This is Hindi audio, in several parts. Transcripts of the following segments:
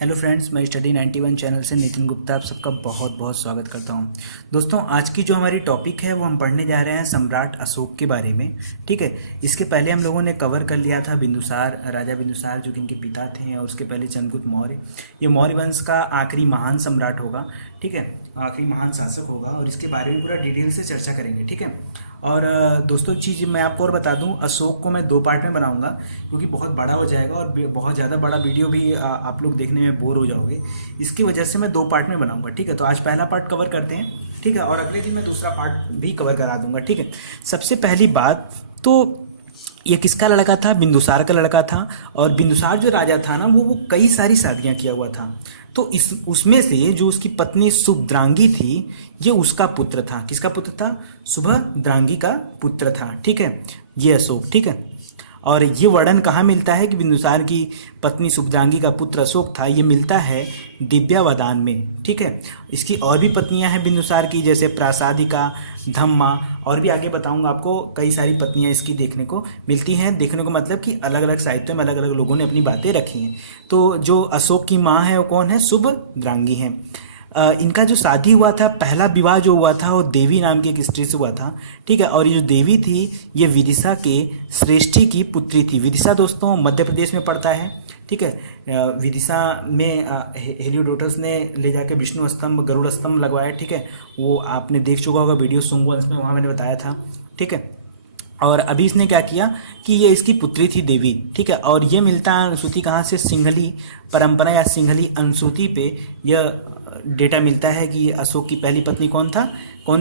हेलो फ्रेंड्स, मैं स्टडी 91 चैनल से नितिन गुप्ता आप सबका बहुत बहुत स्वागत करता हूं। दोस्तों, आज की जो हमारी टॉपिक है वो हम पढ़ने जा रहे हैं सम्राट अशोक के बारे में। ठीक है, इसके पहले हम लोगों ने कवर कर लिया था बिंदुसार, राजा बिंदुसार जो कि इनके पिता थे, और उसके पहले चंद्रगुप्त मौर्य। ये मौर्य वंश का आखिरी महान सम्राट होगा। ठीक है, आखिरी महान शासक होगा, और इसके बारे में पूरा डिटेल से चर्चा करेंगे। ठीक है, और दोस्तों एक चीज़ मैं आपको और बता दूं, अशोक को मैं 2 पार्ट में बनाऊंगा क्योंकि बहुत बड़ा हो जाएगा और बहुत ज़्यादा बड़ा वीडियो भी आप लोग देखने में बोर हो जाओगे। इसकी वजह से मैं 2 पार्ट में बनाऊंगा। ठीक है, तो आज पहला पार्ट कवर करते हैं। ठीक है, और अगले दिन मैं दूसरा पार्ट भी कवर करा दूंगा। ठीक है, सबसे पहली बात तो ये किसका लड़का था? बिंदुसार का लड़का था। और बिंदुसार जो राजा था ना, वो कई सारी शादियां किया हुआ था। तो इस उसमें से जो उसकी पत्नी सुभद्रांगी थी, ये उसका पुत्र था। किसका पुत्र था? सुभद्रांगी का पुत्र था। ठीक है, ये अशोक। ठीक है, और ये वर्णन कहाँ मिलता है कि बिंदुसार की पत्नी सुभद्रांगी का पुत्र अशोक था? ये मिलता है दिव्यावदान में। ठीक है, इसकी और भी पत्नियां हैं बिंदुसार की, जैसे प्रासादिका, धम्मा, और भी आगे बताऊंगा आपको। कई सारी पत्नियां इसकी देखने को मिलती हैं। देखने को मतलब कि अलग अलग साहित्य में अलग अलग लोगों ने अपनी बातें रखी हैं। तो जो अशोक की माँ है वो कौन है? सुभद्रांगी हैं। इनका जो शादी हुआ था, पहला विवाह जो हुआ था वो देवी नाम की एक स्त्री से हुआ था। ठीक है, और ये जो देवी थी ये विदिशा के श्रेष्ठी की पुत्री थी। विदिशा दोस्तों मध्य प्रदेश में पड़ता है। ठीक है, विदिशा में हेलियोडोटस ने ले जाके विष्णु स्तंभ, गरुड़ स्तंभ लगवाया। ठीक है, वो आपने देख चुका होगा वीडियो सोमवंश में, वहाँ मैंने बताया था। ठीक है, और अभी इसने क्या किया कि ये इसकी पुत्री थी देवी। ठीक है, और ये मिलता है अनुसूती कहाँ से? सिंहली परंपरा या सिंहली अनुसूती पे यह डेटा मिलता है कि अशोक की पहली पत्नी कौन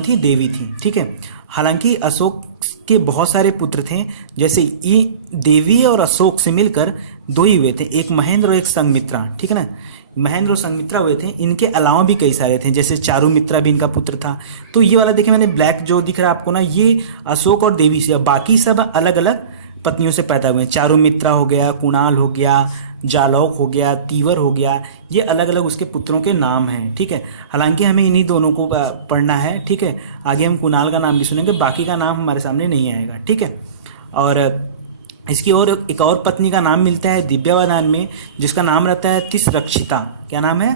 थी? देवी थी। ठीक है, हालांकि अशोक के बहुत सारे पुत्र थे, जैसे ये देवी और अशोक से मिलकर 2 ही हुए थे, एक महेंद्र और एक संघमित्रा। ठीक है ना, महेंद्र और संघमित्रा हुए थे। इनके अलावा भी कई सारे थे, जैसे चारुमित्रा भी इनका पुत्र था। तो ये वाला देखिए, मैंने ब्लैक जो दिख रहा है आपको ना, ये अशोक और देवी से, बाकी सब अलग अलग पत्नियों से पैदा हुए हैं। चारुमित्रा हो गया, कुणाल हो गया, जालौक हो गया, तीवर हो गया, ये अलग अलग उसके पुत्रों के नाम हैं। ठीक है, हालांकि हमें इन्हीं दोनों को पढ़ना है। ठीक है, आगे हम कुणाल का नाम भी सुनेंगे, बाकी का नाम हमारे सामने नहीं आएगा। ठीक है, और इसकी और एक और पत्नी का नाम मिलता है दिव्यावदान में, जिसका नाम रहता है तिसरक्षिता। क्या नाम है?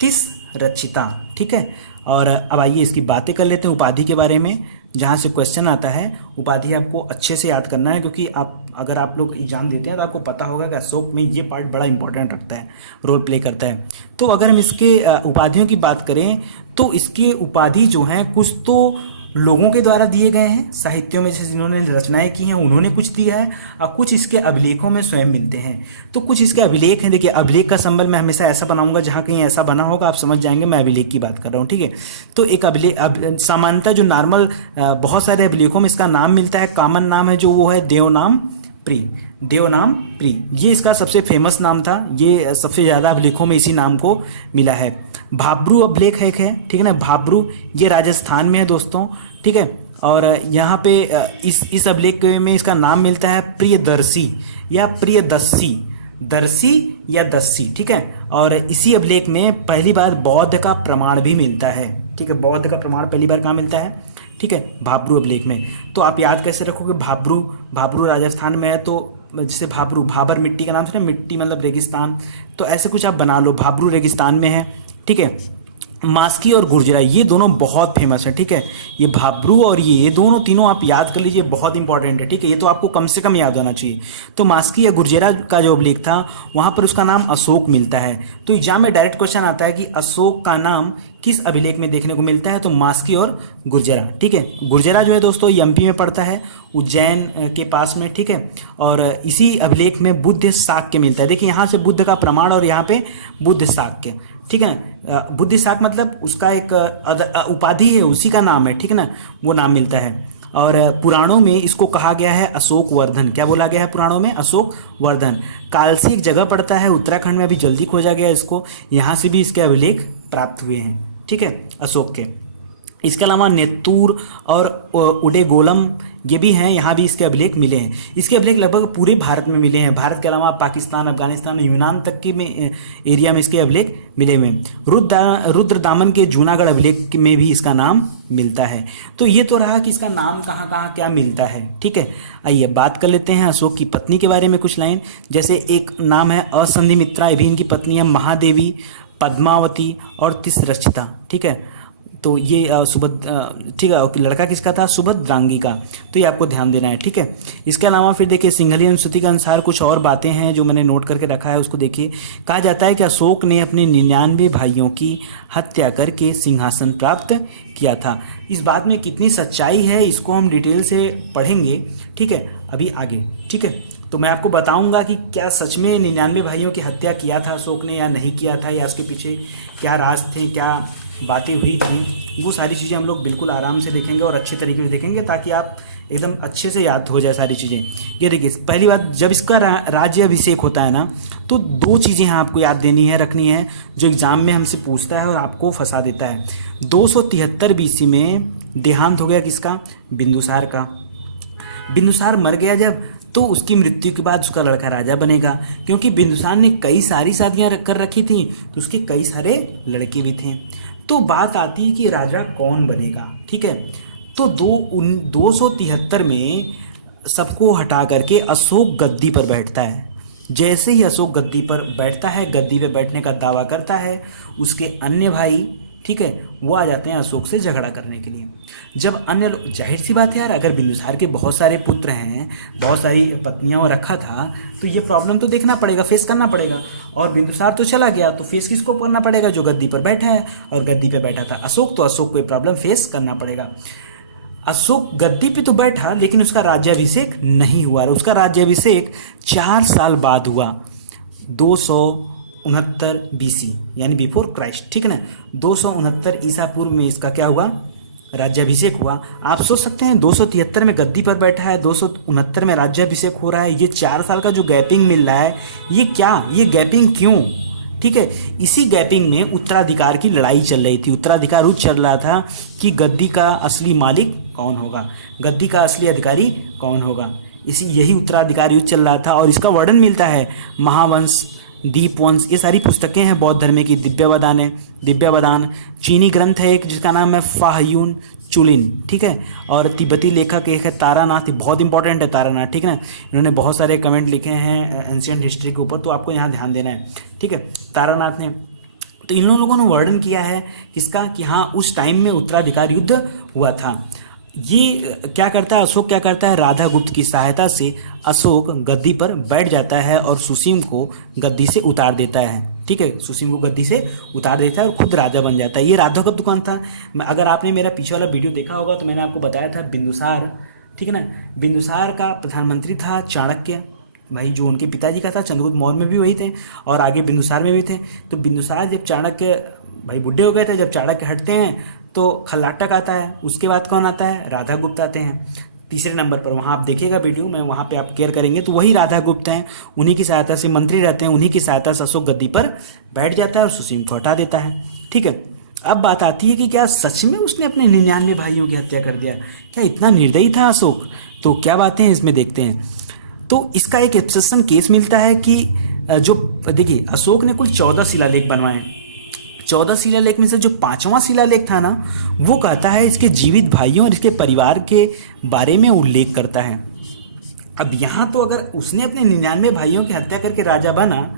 तिसरक्षिता। ठीक है, और अब आइए इसकी बातें कर लेते हैं उपाधि के बारे में, जहाँ से क्वेश्चन आता है। उपाधि आपको अच्छे से याद करना है, क्योंकि अगर आप लोग एग्जाम देते हैं तो आपको पता होगा कि अशोक में ये पार्ट बड़ा इंपॉर्टेंट रखता है, रोल प्ले करता है। तो अगर हम इसके उपाधियों की बात करें तो इसके उपाधि जो हैं कुछ तो लोगों के द्वारा दिए गए हैं साहित्यों में, जैसे जिन्होंने रचनाएं की हैं उन्होंने कुछ दिया है, और कुछ इसके अभिलेखों में स्वयं मिलते हैं। तो कुछ इसके अभिलेख हैं। देखिए, अभिलेख का संबल मैं हमेशा ऐसा बनाऊंगा, जहां कहीं ऐसा बना होगा आप समझ जाएंगे मैं अभिलेख की बात कर रहा हूँ। ठीक है, तो एक अभिलेख सामान्यतः जो नॉर्मल बहुत सारे अभिलेखों में इसका नाम मिलता है, कॉमन नाम है जो वो है देवनाम प्री। देवनाम प्री ये इसका सबसे फेमस नाम था। ये सबसे ज़्यादा अभिलेखों में इसी नाम को मिला है। भाब्रू अभिलेख एक है। ठीक है ना, भाब्रू ये राजस्थान में है दोस्तों। ठीक है, और यहाँ पे इस अभिलेख में इसका नाम मिलता है प्रियदर्शी या प्रियदस्सी, दर्शी या दस्सी। ठीक है, और इसी अभिलेख में पहली बार बौद्ध का प्रमाण भी मिलता है। ठीक है, बौद्ध का प्रमाण पहली बार कहाँ मिलता है? ठीक है, भाब्रू अभिलेख में। तो आप याद कैसे रखोगे? भाब्रू राजस्थान में है, तो जैसे भाबर मिट्टी का नाम सुना, मिट्टी मतलब रेगिस्तान, तो ऐसे कुछ आप बना लो, भाब्रू रेगिस्तान में है। ठीक है, मास्की और गुर्जरा ये दोनों बहुत फेमस है। ठीक है, ये भाब्रू और ये दोनों तीनों आप याद कर लीजिए, बहुत इंपॉर्टेंट है। ठीक है, ये तो आपको कम से कम याद होना चाहिए। तो मास्की या गुर्जरा का जो अभिलेख था वहां पर उसका नाम अशोक मिलता है। तो एग्जाम में डायरेक्ट क्वेश्चन आता है कि अशोक का नाम किस अभिलेख में देखने को मिलता है? तो मास्की और गुर्जरा। ठीक है, गुर्जरा जो है दोस्तों एमपी में पड़ता है, उज्जैन के पास में। ठीक है, और इसी अभिलेख में बुद्ध शाक्य मिलता है। देखिए, यहाँ से बुद्ध का प्रमाण और यहाँ पे बुद्ध शाक्य। ठीक है, बुद्धि शाक्य मतलब उसका एक उपाधि है, उसी का नाम है। ठीक है ना, वो नाम मिलता है। और पुराणों में इसको कहा गया है अशोक वर्धन। क्या बोला गया है पुराणों में? अशोक वर्धन। कालसी एक जगह पड़ता है उत्तराखंड में, अभी जल्दी खोजा गया इसको, यहाँ से भी इसके अभिलेख प्राप्त हुए हैं। ठीक है, अशोक के। इसके अलावा नेत्तूर और उडेगोलम ये भी हैं, यहाँ भी इसके अभिलेख मिले हैं। इसके अभिलेख लगभग पूरे भारत में मिले हैं, भारत के अलावा पाकिस्तान, अफगानिस्तान, यूनान तक के में एरिया में इसके अभिलेख मिले हुए हैं। रुद्रदामन के जूनागढ़ अभिलेख में भी इसका नाम मिलता है। तो ये तो रहा कि इसका नाम कहाँ कहाँ क्या मिलता है, ठीक है। आइए बात कर लेते हैं अशोक की पत्नी के बारे में कुछ लाइन। जैसे एक नाम है असंधिमित्रा, ये भी इनकी पत्नी है, महादेवी, पद्मावती और तिसरक्षिता, ठीक है। तो ये ठीक है, लड़का किसका था? सुभद्रांगी का। तो ये आपको ध्यान देना है, ठीक है। इसके अलावा फिर देखिए सिंहली अनुसूची के अनुसार कुछ और बातें हैं जो मैंने नोट करके रखा है, उसको देखिए। कहा जाता है कि अशोक ने अपने 99 भाइयों की हत्या करके सिंहासन प्राप्त किया था। इस बात में कितनी सच्चाई है इसको हम डिटेल से पढ़ेंगे, ठीक है, अभी आगे, ठीक है। तो मैं आपको बताऊंगा कि क्या सच में 99 भाइयों की हत्या किया था अशोक ने या नहीं किया था, या उसके पीछे क्या राज थे, क्या बातें हुई थी, वो सारी चीज़ें हम लोग बिल्कुल आराम से देखेंगे और अच्छे तरीके से देखेंगे, ताकि आप एकदम अच्छे से याद हो जाए सारी चीज़ें। ये देखिए, पहली बात, जब इसका राज्य अभिषेक होता है ना, तो दो चीज़ें हैं आपको याद देनी है, रखनी है, जो एग्जाम में हमसे पूछता है और आपको फंसा देता है। 273 BC में देहांत हो गया किसका? बिंदुसार का। बिंदुसार मर गया जब, तो उसकी मृत्यु के बाद उसका लड़का राजा बनेगा, क्योंकि बिंदुसार ने कई सारी शादियां कर रखी थी, तो उसके कई सारे लड़के भी थे। तो बात आती है कि राजा कौन बनेगा, ठीक है। तो 273 में सबको हटा करके अशोक गद्दी पर बैठता है। जैसे ही अशोक गद्दी पर बैठता है, गद्दी पे बैठने का दावा करता है, उसके अन्य भाई, ठीक है, वो आ जाते हैं अशोक से झगड़ा करने के लिए। जब अन्य लोग, जाहिर सी बात है यार, अगर बिंदुसार के बहुत सारे पुत्र हैं, बहुत सारी पत्नियां रखा था, तो ये प्रॉब्लम तो देखना पड़ेगा, फेस करना पड़ेगा। और बिंदुसार तो चला गया, तो फेस किसको करना पड़ेगा? जो गद्दी पर बैठा है, और गद्दी पे बैठा था अशोक, तो अशोक को ये प्रॉब्लम फेस करना पड़ेगा। अशोक गद्दी पे तो बैठा, लेकिन उसका राज्याभिषेक नहीं हुआ। उसका राज्याभिषेक 4 साल बाद हुआ, 269 BC, यानी बिफोर क्राइस्ट, ठीक है ना। 269 ईसा पूर्व में इसका क्या हुआ? राज्याभिषेक हुआ। आप सोच सकते हैं 273 में गद्दी पर बैठा है, 269 में राज्याभिषेक हो रहा है, ये 4 साल का जो गैपिंग मिल रहा है, ये क्या, ये गैपिंग क्यों? ठीक है, इसी गैपिंग में उत्तराधिकार की लड़ाई चल रही थी। उत्तराधिकार युद्ध चल रहा था कि गद्दी का असली मालिक कौन होगा, गद्दी का असली अधिकारी कौन होगा। यही उत्तराधिकार युद्ध चल रहा था, और इसका वर्णन मिलता है महावंश, दीपवंश, ये सारी पुस्तकें हैं बौद्ध धर्म की। दिव्यावदान चीनी ग्रंथ है एक, जिसका नाम है फाह्युन चुलिन, ठीक है। और तिब्बती लेखक एक है तारानाथ, बहुत इंपॉर्टेंट है तारानाथ, ठीक है ना। इन्होंने बहुत सारे कमेंट लिखे हैं एंशिएंट हिस्ट्री के ऊपर, तो आपको यहाँ ध्यान देना है, ठीक है। तारानाथ ने, तो इन लोगों ने वर्णन किया है किसका, कि हाँ उस टाइम में उत्तराधिकार युद्ध हुआ था। ये क्या करता है अशोक, क्या करता है, राधा गुप्त की सहायता से अशोक गद्दी पर बैठ जाता है और सुसीम को गद्दी से उतार देता है, ठीक है। सुसीम को गद्दी से उतार देता है और खुद राजा बन जाता है। ये राधा गुप्त कौन था? अगर आपने मेरा पीछे वाला वीडियो देखा होगा तो मैंने आपको बताया था बिंदुसार, ठीक है ना। बिंदुसार का प्रधानमंत्री था चाणक्य भाई, जो उनके पिताजी का था। चंद्रगुप्त मौर्य में भी वही थे, और आगे बिंदुसार में भी थे। तो बिंदुसार जब चाणक्य भाई बुढ़े हो गए थे, जब चाणक्य हटते हैं तो खल्लाटक आता है, उसके बाद कौन आता है? राधा गुप्त आते हैं तीसरे नंबर पर। वहाँ आप देखिएगा वीडियो में, वहाँ पे आप केयर करेंगे तो वही राधा गुप्त हैं। उन्हीं की सहायता से मंत्री रहते हैं, उन्हीं की सहायता से अशोक गद्दी पर बैठ जाता है और सुसीम को हटा देता है, ठीक है। अब बात आती है कि क्या सच में उसने अपने 99 भाइयों की हत्या कर दिया? क्या इतना निर्दयी था अशोक? तो क्या बातें हैं इसमें देखते हैं। तो इसका एक एक्सेप्शन केस मिलता है कि जो देखिए अशोक ने कुल 14 शिलालेख बनवाए। 14 शिलालेख में से जो 5वां शिलालेख था ना, वो कहता है इसके जीवित भाइयों और इसके परिवार के बारे में उल्लेख करता है। अब यहाँ तो अगर उसने अपने 99 भाइयों की हत्या करके राजा बना,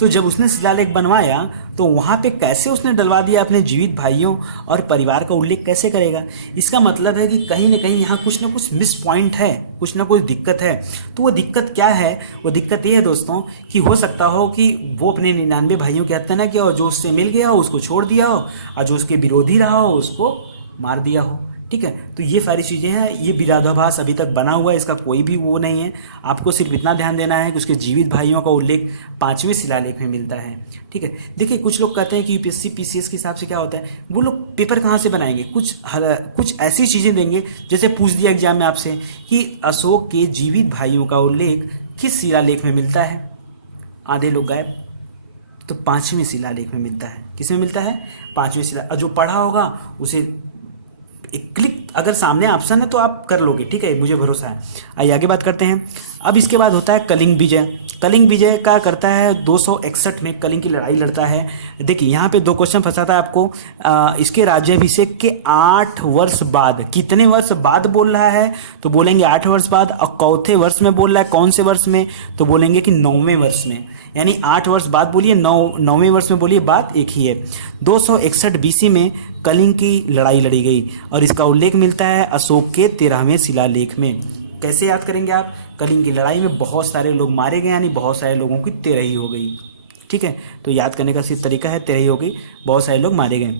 तो जब उसने शिलालेख बनवाया तो वहाँ पे कैसे उसने डलवा दिया अपने जीवित भाइयों और परिवार का उल्लेख कैसे करेगा? इसका मतलब है कि कहीं ना कहीं यहाँ कुछ ना कुछ मिस पॉइंट है, कुछ ना कुछ दिक्कत है। तो वो दिक्कत क्या है? वो दिक्कत ये है दोस्तों कि हो सकता हो कि वो अपने 99 भाइयों की हत्या ना किया हो, जो उससे मिल गया हो उसको छोड़ दिया हो, और जो उसके विरोधी रहा हो उसको मार दिया हो, ठीक है। तो ये सारी चीज़ें हैं, ये विरोधाभास अभी तक बना हुआ है, इसका कोई भी वो नहीं है। आपको सिर्फ इतना ध्यान देना है कि उसके जीवित भाइयों का उल्लेख 5वें शिलालेख में मिलता है, ठीक है। देखिए कुछ लोग कहते हैं कि यूपीएससी पीसीएस के हिसाब से क्या होता है, वो लोग पेपर कहाँ से बनाएंगे, कुछ ऐसी चीज़ें देंगे जैसे पूछ दिया एग्जाम में आपसे कि अशोक के जीवित भाइयों का उल्लेख किस शिलालेख में मिलता है, आधे लोग गायब। तो 5वें शिलालेख में मिलता है। किस में मिलता है? 5वें शिला। जो पढ़ा होगा उसे एक क्लिक अगर सामने ऑप्शन है तो आप कर लोगे, ठीक है, मुझे भरोसा है। आइए आगे बात करते हैं। अब इसके बाद होता है कलिंग विजय। कलिंग विजय का करता है 261 में कलिंग की लड़ाई लड़ता है। देखिए यहाँ पे दो क्वेश्चन फंसाता है आपको। इसके राज्याभिषेक के 8 वर्ष बाद, कितने वर्ष बाद बोल रहा है, तो बोलेंगे 8 वर्ष बाद। और चौथे वर्ष में बोल रहा है, कौन से वर्ष में, तो बोलेंगे कि 9वें वर्ष में। यानी 8 वर्ष बाद बोलिए, 9वें वर्ष में बोलिए, बात एक ही है। 261 BC में कलिंग की लड़ाई लड़ी गई और इसका उल्लेख मिलता है अशोक के 13वें शिलालेख में। कैसे याद करेंगे आप? कलिंग की लड़ाई में बहुत सारे लोग मारे गए, यानी बहुत सारे लोगों की तेरही हो गई, ठीक है। तो याद करने का सिर्फ तरीका है, तेरही हो गई, बहुत सारे लोग मारे गए।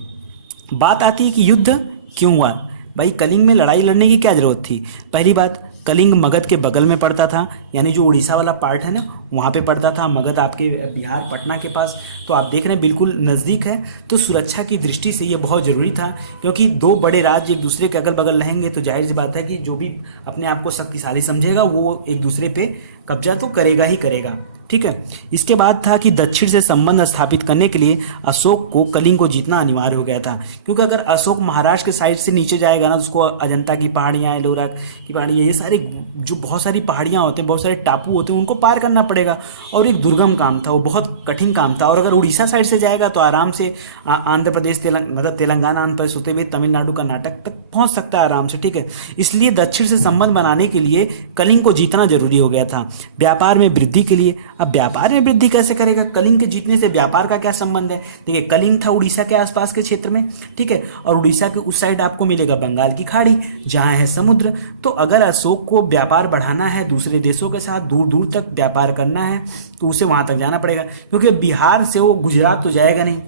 बात आती है कि युद्ध क्यों हुआ। भाई कलिंग में लड़ाई लड़ने की क्या जरूरत थी? पहली बात, कलिंग मगध के बगल में पड़ता था, यानी जो उड़ीसा वाला पार्ट है ना, वहाँ पे पड़ता था। मगध आपके बिहार पटना के पास, तो आप देख रहे हैं बिल्कुल नज़दीक है। तो सुरक्षा की दृष्टि से ये बहुत ज़रूरी था, क्योंकि दो बड़े राज्य एक दूसरे के अगल बगल रहेंगे तो जाहिर सी बात है कि जो भी अपने आप को शक्तिशाली समझेगा वो एक दूसरे पे कब्जा तो करेगा ही करेगा, ठीक है। इसके बाद था कि दक्षिण से संबंध स्थापित करने के लिए अशोक को कलिंग को जीतना अनिवार्य हो गया था, क्योंकि अगर अशोक महाराष्ट्र के साइड से नीचे जाएगा ना, तो उसको अजंता की पहाड़ियाँ, एलोरा की पहाड़ियाँ, ये सारे जो बहुत सारी पहाड़ियाँ होते हैं, बहुत सारे टापू होते हैं, उनको पार करना पड़ेगा और एक दुर्गम काम था, वो बहुत कठिन काम था। और अगर उड़ीसा साइड से जाएगा तो आराम से आंध्र प्रदेश, मतलब तेलंगाना, आंध्र प्रदेश होते हुए तमिलनाडु, कर्नाटक तक पहुँच सकता है आराम से, ठीक है। इसलिए दक्षिण से संबंध बनाने के लिए कलिंग को जीतना जरूरी हो गया था। व्यापार में वृद्धि के लिए, अब व्यापार में वृद्धि कैसे करेगा? कलिंग के जीतने से व्यापार का क्या संबंध है? देखिए कलिंग था उड़ीसा के आसपास के क्षेत्र में, ठीक है, और उड़ीसा के उस साइड आपको मिलेगा बंगाल की खाड़ी जहां है समुद्र। तो अगर अशोक को व्यापार बढ़ाना है, दूसरे देशों के साथ दूर दूर तक व्यापार करना है, तो उसे वहां तक जाना पड़ेगा, क्योंकि बिहार से वो गुजरात तो जाएगा नहीं।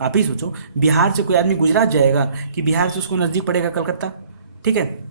आप ही सोचो, बिहार से कोई आदमी गुजरात जाएगा कि बिहार से उसको नजदीक पड़ेगा कलकत्ता, ठीक है।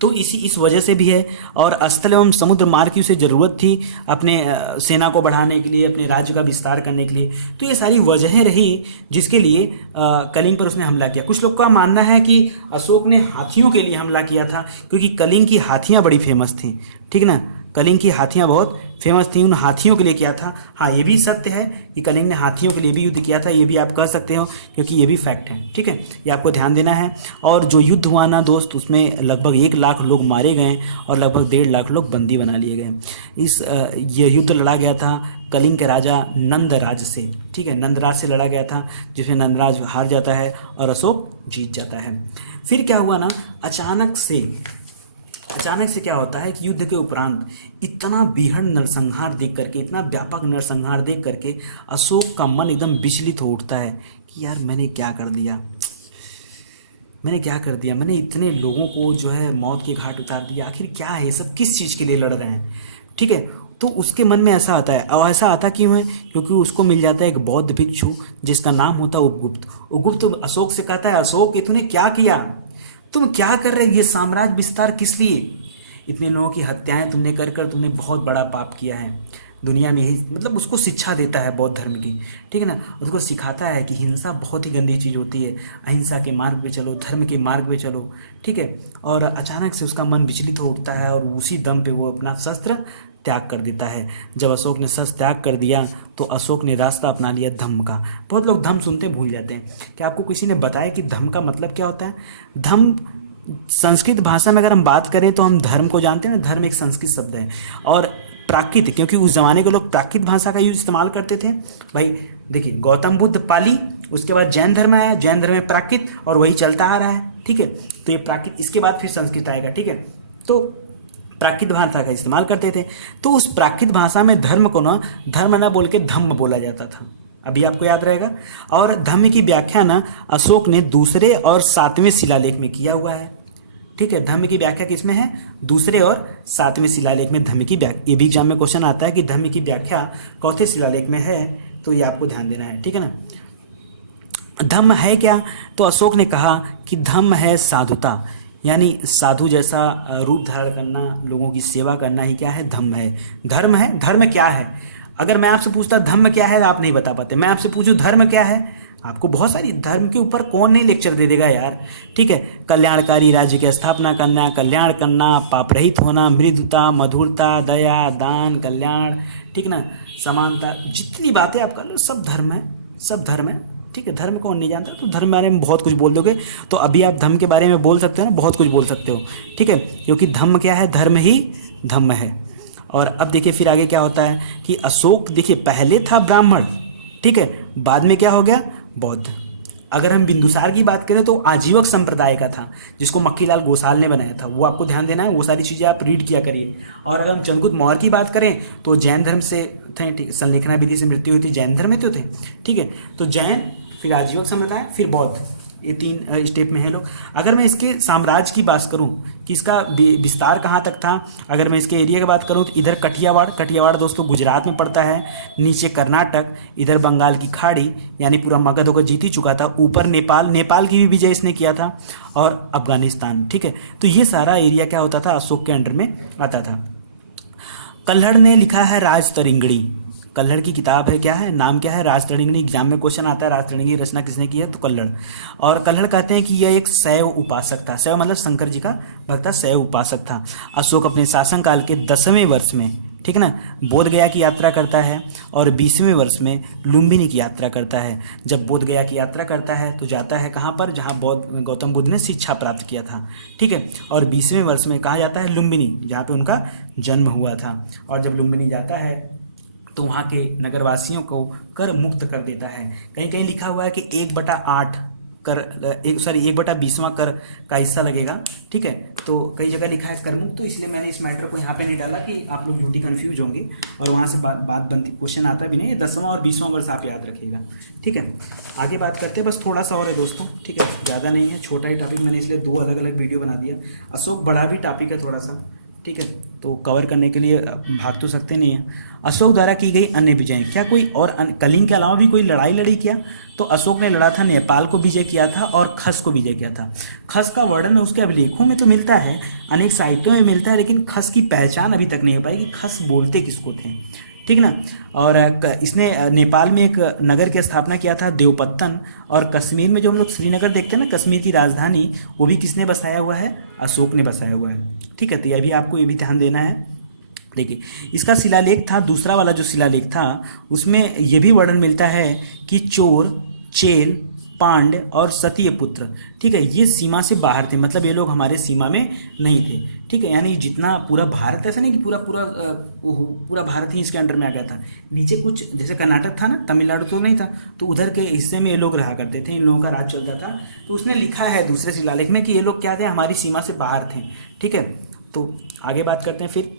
तो इस वजह से भी है। और स्थल एवं समुद्र मार्ग की उसे ज़रूरत थी अपने सेना को बढ़ाने के लिए, अपने राज्य का विस्तार करने के लिए। तो ये सारी वजहें रही जिसके लिए कलिंग पर उसने हमला किया। कुछ लोग का मानना है कि अशोक ने हाथियों के लिए हमला किया था, क्योंकि कलिंग की हाथियाँ बड़ी फेमस थी, ठीक ना। कलिंग की हाथियाँ बहुत फेमस थी, उन हाथियों के लिए किया था। हाँ ये भी सत्य है कि कलिंग ने हाथियों के लिए भी युद्ध किया था, ये भी आप कह सकते हो, क्योंकि ये भी फैक्ट है, ठीक है, ये आपको ध्यान देना है। और जो युद्ध हुआ ना दोस्त, उसमें लगभग 1 लाख लोग मारे गए और लगभग 1.5 लाख लोग बंदी बना लिए गए। ये युद्ध लड़ा गया था कलिंग के राजा नंदराज से, ठीक है, नंदराज से लड़ा गया था, जिसमें नंदराज हार जाता है और अशोक जीत जाता है। फिर क्या हुआ ना, अचानक से क्या होता है कि युद्ध के उपरांत इतना बीहड़ नरसंहार देख करके, इतना व्यापक नरसंहार देख करके अशोक का मन एकदम विचलित हो उठता है कि यार मैंने क्या कर दिया, मैंने इतने लोगों को जो है मौत के घाट उतार दिया। आखिर क्या है, सब किस चीज़ के लिए लड़ रहे हैं, ठीक है। तो उसके मन में ऐसा आता है, और ऐसा आता क्यों है? क्योंकि उसको मिल जाता है एक बौद्ध भिक्षु जिसका नाम होता है उपगुप्त। उपगुप्त अशोक से कहता है, अशोक ये तूने क्या किया, तुम क्या कर रहे, ये साम्राज्य विस्तार किस लिए, इतने लोगों की हत्याएं तुमने कर कर तुमने बहुत बड़ा पाप किया है दुनिया में ही। मतलब उसको शिक्षा देता है बौद्ध धर्म की, ठीक है ना। उसको सिखाता है कि हिंसा बहुत ही गंदी चीज़ होती है, अहिंसा के मार्ग पे चलो, धर्म के मार्ग पे चलो, ठीक है। और अचानक से उसका मन विचलित हो उठता है और उसी दम पे वो अपना शस्त्र त्याग कर देता है। जब अशोक ने शस्त्र त्याग कर दिया तो अशोक ने रास्ता अपना लिया धम्म का। बहुत लोग धम्म सुनते भूल जाते हैं। क्या आपको किसी ने बताया कि धम्म का मतलब क्या होता है? धम्म संस्कृत भाषा में अगर हम बात करें तो हम धर्म को जानते हैं ना, धर्म एक संस्कृत शब्द है। और प्राकृत, क्योंकि उस जमाने के लोग प्राकृत भाषा का यूज इस्तेमाल करते थे। भाई देखिए, गौतम बुद्ध पाली, उसके बाद जैन धर्म आया, जैन धर्म में प्राकृत, और वही चलता आ रहा है, ठीक है। तो ये प्राकृत, इसके बाद फिर संस्कृत आएगा, ठीक है। तो प्राकृत भाषा का इस्तेमाल करते थे। तो उस प्राकृत भाषा में धर्म को ना धर्म ना बोल के धम्म बोला जाता था, अभी आपको याद रहेगा। और धम्म की व्याख्या ना अशोक ने दूसरे और 7वें शिलालेख में किया हुआ है, ठीक है। धम्म की व्याख्या किसमें है? दूसरे और 7वें शिलालेख में धम्म की व्याख्या। ये भी एग्जाम में क्वेश्चन आता है कि धम्म की व्याख्या चौथे शिलालेख में है, तो ये आपको ध्यान देना है, ठीक है ना। धम्म है क्या? तो अशोक ने कहा कि धम्म है साधुता, यानी साधु जैसा रूप धारण करना, लोगों की सेवा करना ही क्या है? धम्म है। धर्म है, धर्म क्या है? अगर मैं आपसे पूछता धर्म क्या है, आप नहीं बता पाते। मैं आपसे पूछूं धर्म क्या है, आपको बहुत सारी, धर्म के ऊपर कौन नहीं लेक्चर दे देगा यार, ठीक है। कल्याणकारी राज्य की स्थापना करना, कल्याण करना, पाप रहित होना, मृदुता, मधुरता, दया, दान, कल्याण, ठीक ना, समानता, जितनी बातें आप कर लो सब धर्म है, सब धर्म है। ठीक है, धर्म कौन नहीं जानता, तो धर्म के बारे में बहुत कुछ बोल दोगे तो अभी आप धर्म के बारे में बोल सकते हो ना, बहुत कुछ बोल सकते हो, ठीक है, क्योंकि धम्म क्या है, धर्म ही धम्म है। और अब देखिए फिर आगे क्या होता है कि अशोक, देखिए पहले था ब्राह्मण, ठीक है, बाद में क्या हो गया, बौद्ध। अगर हम बिंदुसार की बात करें तो आजीवक संप्रदाय का था, जिसको मक्खीलाल गोसाल ने बनाया था, वो आपको ध्यान देना है, वो सारी चीज़ें आप रीड किया करिए। और अगर हम चंद्रगुप्त मौर्य की बात करें तो जैन धर्म से थे, ठीक, संलेखना विधि से मृत्यु हुई थी, जैन धर्म में तो थे, ठीक है, तो जैन, फिर आजीवक संप्रदाय, फिर बौद्ध, ये 3 स्टेप में है लोग। अगर मैं इसके साम्राज्य की बात करूं कि इसका विस्तार कहाँ तक था, अगर मैं इसके एरिया की बात करूं तो इधर कठियावाड़, कठियावाड़ दोस्तों गुजरात में पड़ता है, नीचे कर्नाटक, इधर बंगाल की खाड़ी यानी पूरा मगध होकर जीत ही चुका था, ऊपर नेपाल, नेपाल की भी विजय इसने किया था, और अफगानिस्तान, ठीक है, तो ये सारा एरिया क्या होता था, अशोक के अंडर में आता था। कल्हड़ ने लिखा है राजतरंगिणी, कल्हड़ की किताब है, क्या है, नाम क्या है, राजतरंगिणी, एग्जाम में क्वेश्चन आता है राजतरंगिणी रचना किसने की है, तो कल्हड़। और कल्हड़ कहते हैं कि यह एक शैव उपासक था, शैव मतलब शंकर जी का भक्त था, शैव उपासक था। अशोक अपने शासनकाल के 10वें वर्ष में, ठीक है ना, बोध गया की यात्रा करता है, और 20वें वर्ष में लुम्बिनी की यात्रा करता है। जब बोध गया की यात्रा करता है तो जाता है कहाँ पर, जहाँ बौद्ध गौतम बुद्ध ने शिक्षा प्राप्त किया था, ठीक है, और 20वें वर्ष में कहाँ जाता है, लुम्बिनी, जहाँ पे उनका जन्म हुआ था। और जब लुम्बिनी जाता है तो वहाँ के नगरवासियों को कर मुक्त कर देता है। कहीं कहीं लिखा हुआ है कि 1/8 कर, 1/20वां कर का हिस्सा लगेगा, ठीक है, तो कई जगह लिखा है कर मुक्त, तो इसलिए मैंने इस मैटर को यहाँ पे नहीं डाला कि आप लोग झूठी कंफ्यूज होंगे और वहाँ से बात बनती, क्वेश्चन आता भी नहीं, ये 10वां और 20वां वर्ष आप याद रखिएगा, ठीक है। आगे बात करते हैं, बस थोड़ा सा और है दोस्तों, ठीक है, ज़्यादा नहीं है, छोटा ही टॉपिक, मैंने इसलिए 2 अलग अलग वीडियो बना दिया। अशोक बड़ा भी टॉपिक है थोड़ा सा, ठीक है, तो कवर करने के लिए भाग तो सकते नहीं है। अशोक द्वारा की गई अन्य विजय, क्या कोई और कलिंग के अलावा भी कोई लड़ाई लड़ी क्या, तो अशोक ने लड़ा था, नेपाल को विजय किया था और खस को विजय किया था। खस का वर्णन उसके अभिलेखों में तो मिलता है, अनेक साहित्यों में मिलता है, लेकिन खस की पहचान अभी तक नहीं हो पाई कि खस बोलते किसको थे, ठीक ना। और इसने नेपाल में एक नगर की स्थापना किया था, देवपत्तन, और कश्मीर में जो हम लोग श्रीनगर देखते हैं ना, कश्मीर की राजधानी, वो भी किसने बसाया हुआ है, अशोक ने बसाया हुआ है, ठीक है, तो यह भी आपको ये भी ध्यान देना है। देखिए इसका शिलालेख था, दूसरा वाला जो शिलालेख था उसमें यह भी वर्णन मिलता है कि चोर, चेल, पांड्य और सतीय पुत्र, ठीक है, ये सीमा से बाहर थे, मतलब ये लोग हमारे सीमा में नहीं थे, ठीक है, यानी जितना पूरा भारत, ऐसा नहीं कि पूरा भारत ही इसके अंडर में आ गया था, नीचे कुछ जैसे कर्नाटक था ना, तमिलनाडु तो नहीं था, तो उधर के हिस्से में ये लोग रहा करते थे, इन लोगों का राज चलता था। तो उसने लिखा है दूसरे शिलालेख में कि ये लोग क्या थे, हमारी सीमा से बाहर थे, ठीक है। तो आगे बात करते हैं फिर,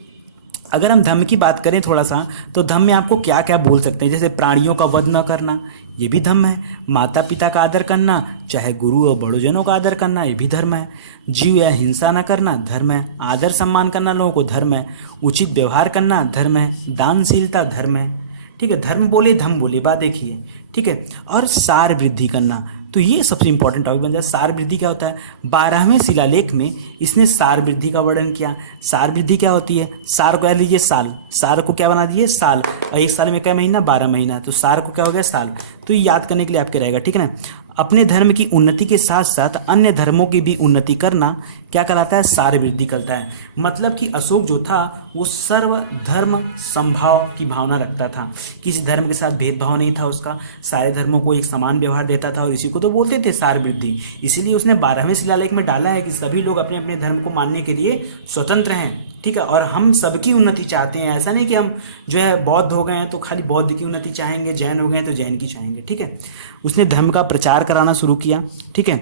अगर हम धम्म की बात करें थोड़ा सा, तो धम्म में आपको क्या क्या बोल सकते हैं, जैसे प्राणियों का वध न करना, ये भी धम्म है, माता पिता का आदर करना, चाहे गुरु और बड़ोजनों का आदर करना, ये भी धर्म है, जीव या हिंसा न करना धर्म है, आदर सम्मान करना लोगों को धर्म है, उचित व्यवहार करना धर्म है, दानशीलता धर्म है, ठीक है, धर्म बोले धम्म बोले, बात देखिए, ठीक है, और सार वृद्धि करना, तो ये सबसे इंपॉर्टेंट टॉपिक बन जाए। सार वृद्धि क्या होता है, 12वें शिलालेख में इसने सार वृद्धि का वर्णन किया। सार वृद्धि क्या होती है, सार को याद लीजिए साल, सार को क्या बना दिए साल, और एक साल में क्या महीना, 12 महीना, तो सार को क्या हो गया साल, तो ये याद करने के लिए आपके रहेगा, ठीक है ना। अपने धर्म की उन्नति के साथ साथ अन्य धर्मों की भी उन्नति करना क्या कहलाता है, सार वृद्धि करता है। मतलब कि अशोक जो था वो सर्व धर्म समभाव की भावना रखता था, किसी धर्म के साथ भेदभाव नहीं था उसका, सारे धर्मों को एक समान व्यवहार देता था, और इसी को तो बोलते थे सार वृद्धि। इसीलिए उसने 12वें शिलालेख में डाला है कि सभी लोग अपने अपने धर्म को मानने के लिए स्वतंत्र हैं, ठीक है, और हम सबकी उन्नति चाहते हैं, ऐसा नहीं कि हम जो है बौद्ध हो गए हैं तो खाली बौद्ध की उन्नति चाहेंगे, जैन हो गए हैं तो जैन की चाहेंगे, ठीक है। उसने धर्म का प्रचार कराना शुरू किया, ठीक है।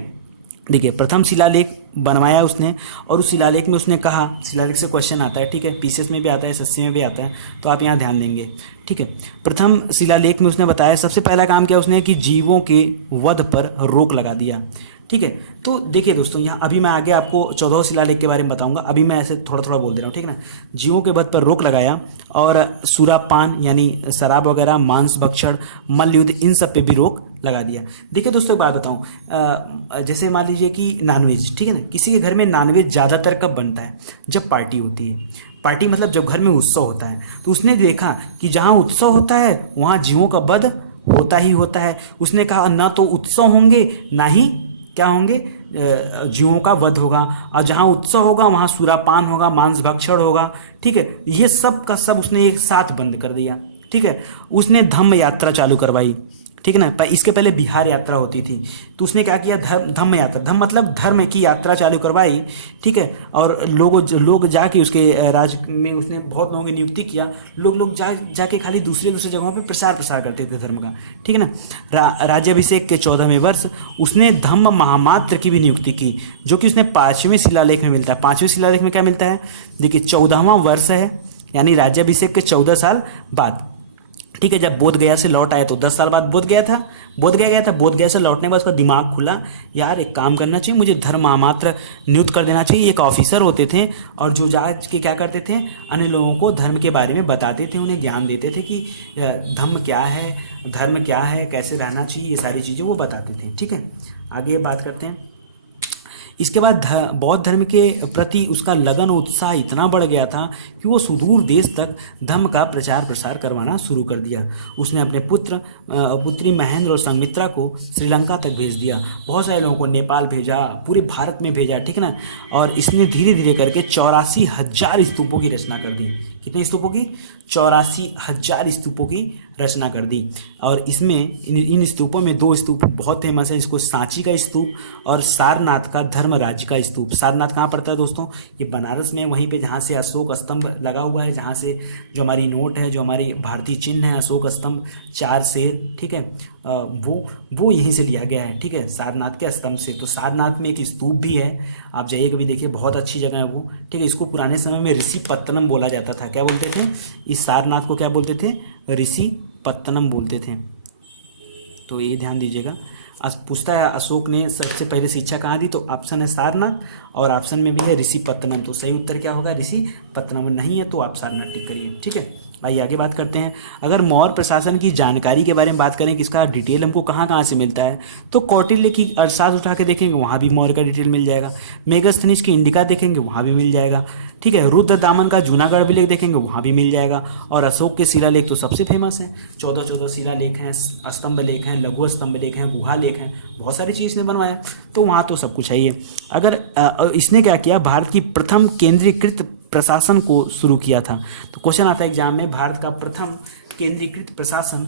देखिए प्रथम शिलालेख बनवाया उसने, और उस शिलालेख में उसने कहा, शिलालेख से क्वेश्चन आता है, ठीक है, पीसीएस में भी आता है, एसएससी में भी आता है, तो आप यहाँ ध्यान देंगे, ठीक है। प्रथम शिलालेख में उसने बताया, सबसे पहला काम किया उसने कि जीवों के वध पर रोक लगा दिया, ठीक है। तो देखिए दोस्तों, यहाँ अभी मैं आगे आपको 14वें शिलालेख के बारे में बताऊंगा, अभी मैं ऐसे थोड़ा थोड़ा बोल दे रहा हूँ, ठीक है ना। जीवों के वध पर रोक लगाया, और सुरापान यानी शराब वगैरह, मांस भक्षण, मल्लयुद्ध, इन सब पे भी रोक लगा दिया। देखिए दोस्तों एक बात बताऊं, जैसे मान लीजिए कि नॉनवेज, ठीक है ना, किसी के घर में नॉनवेज ज़्यादातर कब बनता है, जब पार्टी होती है। पार्टी मतलब जब घर में उत्सव होता है, तो उसने देखा कि जहाँ उत्सव होता है वहाँ जीवों का वध होता ही होता है। उसने कहा ना तो उत्सव होंगे ना ही क्या होंगे, जीवों का वध होगा, और जहाँ उत्सव होगा वहाँ सुरापान होगा, मांस भक्षण होगा, ठीक है। ये सब का सब उसने एक साथ बंद कर दिया, ठीक है। उसने धम्म यात्रा चालू करवाई, ठीक है ना। पर इसके पहले बिहार यात्रा होती थी, तो उसने क्या किया, धम्म यात्रा, धम्म मतलब धर्म की यात्रा चालू करवाई, ठीक है। और लोग जाके उसके राज्य में उसने बहुत लोगों की नियुक्ति किया, लोग जाके खाली दूसरे जगहों पे प्रसार करते थे धर्म का, ठीक है ना। राज्याभिषेक के 14वें वर्ष उसने धम्म महामात्र की भी नियुक्ति की, जो कि उसने 5वें शिलालेख में मिलता है। 5वें शिलालेख में क्या मिलता है, देखिए 14वां वर्ष है, यानी राज्याभिषेक के 14 साल बाद, ठीक है। जब बोध गया से लौट आए तो 10 साल बाद बोध गया से लौटने के बाद उसका दिमाग खुला, यार एक काम करना चाहिए, मुझे धर्म महामात्र नियुक्त कर देना चाहिए। एक ऑफिसर होते थे और जो जाके के क्या करते थे, अन्य लोगों को धर्म के बारे में बताते थे, उन्हें ज्ञान देते थे कि धर्म क्या है, धर्म क्या है, कैसे रहना चाहिए, ये सारी चीज़ें वो बताते थे, ठीक है। आगे बात करते हैं। इसके बाद बौद्ध धर्म के प्रति उसका लगन और उत्साह इतना बढ़ गया था कि वो सुदूर देश तक धर्म का प्रचार प्रसार करवाना शुरू कर दिया। उसने अपने पुत्री महेंद्र और संघमित्रा को श्रीलंका तक भेज दिया, बहुत सारे लोगों को नेपाल भेजा, पूरे भारत में भेजा, ठीक है ना। और इसने धीरे धीरे करके 84,000 स्तूपों की रचना कर दी। कितने स्तूपों की? 84,000 स्तूपों की रचना कर दी। और इसमें इन स्तूपों में 2 स्तूप बहुत फेमस है, जिसको सांची का स्तूप और सारनाथ का धर्मराज का स्तूप। सारनाथ कहाँ पड़ता है दोस्तों? ये बनारस में, वहीं पे जहाँ से अशोक स्तंभ लगा हुआ है, जहाँ से जो हमारी नोट है, जो हमारी भारतीय चिन्ह है, अशोक स्तंभ 4 शेर, ठीक है, वो यहीं से लिया गया है, ठीक है, सारनाथ के स्तंभ से। तो सारनाथ में एक स्तूप भी है, आप जाइए कभी देखिए, बहुत अच्छी जगह है वो, ठीक है। इसको पुराने समय में ऋषि पत्तनम बोला जाता था। क्या बोलते थे? इस सारनाथ को क्या बोलते थे? ऋषि पत्तनम बोलते थे। तो ये ध्यान दीजिएगा। आज पूछता है अशोक ने सबसे पहले शिक्षा कहाँ दी, तो ऑप्शन है सारनाथ और ऑप्शन में भी है ऋषि पत्तनम। तो सही उत्तर क्या होगा? ऋषि पत्तनम। नहीं है तो आप सारनाथ टिक करिए, ठीक है। आइए आगे बात करते हैं। अगर मौर्य प्रशासन की जानकारी के बारे में बात करें कि इसका डिटेल हमको कहाँ कहाँ से मिलता है, तो कौटिल्य की अर्थशास्त्र उठा के देखेंगे, वहाँ भी मौर्य का डिटेल मिल जाएगा। मेगस्थनीज की इंडिका देखेंगे, वहाँ भी मिल जाएगा, ठीक है। रुद्र दामन का जूनागढ़ अभिलेख देखेंगे, वहाँ भी मिल जाएगा। और अशोक के शिलालेख तो सबसे फेमस है, 14 शिलालेख हैं, स्तंभ लेख हैं, लघु स्तंभ लेख हैं, गुहा लेख हैं, बहुत सारी चीज़ इसने बनवाया, तो वहाँ तो सब कुछ है ही। अगर इसने क्या किया, भारत की प्रथम केंद्रीकृत प्रशासन को शुरू किया था। तो क्वेश्चन आता है एग्जाम में, भारत का प्रथम केंद्रीकृत प्रशासन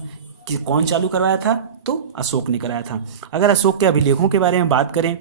कौन चालू करवाया था? तो अशोक ने कराया था। अगर अशोक के अभिलेखों के बारे में बात करें,